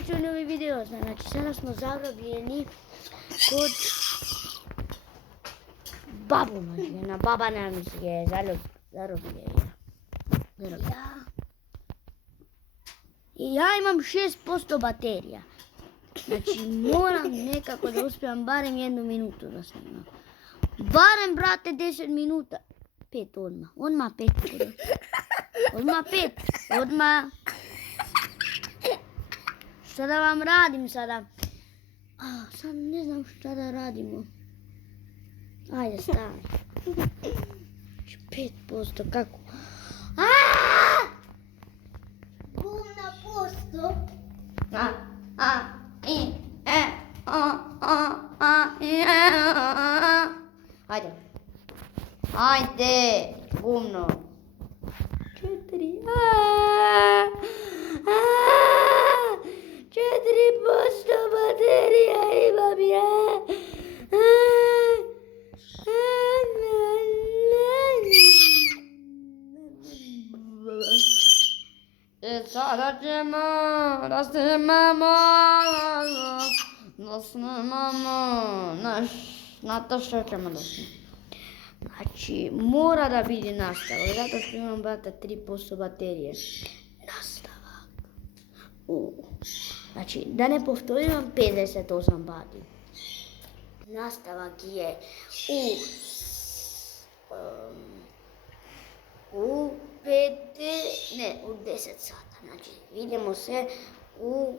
dobrodošli u novi video. Znači, sada smo zarobljeni kod babu Mađena. Baba nam je zarobljena. I ja imam 6% baterija. Znači, moram nekako da uspijem barem 1 minutu da snimam. Barem, brate, 10 minuta. 5 odmah. Odmah 5. Odmah 5. Odmah. Šta da vam radim sada? Sad ne znam šta da radimo. Ajde, stani. 5%, kako? Bum na posto. Ajde. Ajde, gumno. 4. 4% baterija imam ja. Sada ćemo da snimamo Nataša ćemo da snimamo. Znači, mora da biti nastavak, zato što imam, brate, 3% baterije. Nastavak. Znači, da ne povtorim, 58 bati. Nastavak je u 10 sata. Znači, vidimo se u